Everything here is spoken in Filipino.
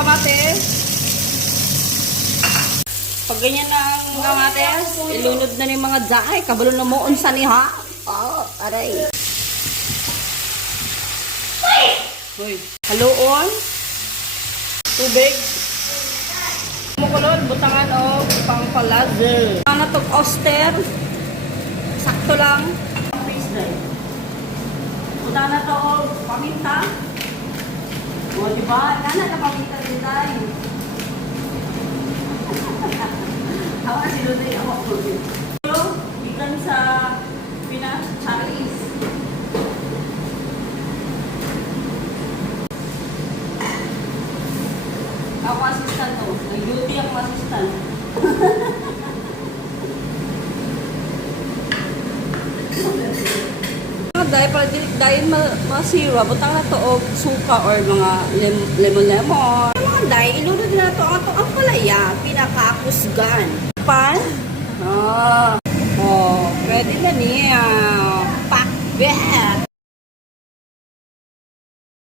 kamatis. Pag ganyan na ang kamatis, ilunod na ni mga daay. Kabalo na mo unsa ni ha. Oh, aray. Hoy, haluon. Tubig. Mukulod, butangan o pangpalaze. Ang natog oyster. Sakto lang. Freeze dry. Butangan na to o paminta. O, diba? Kana na paminta din tayo. Ako na sinunoy ako. So, ikan sa Pinas Charlies. Ako assistant to. Nag-duty ako assistant. Dahil masiwa, butang na to o suka or mga lemon-lemon. Dahil ilunod na to ang palaya, pinakakusgan. Pan? Oh, pwede na niya. Pakbet!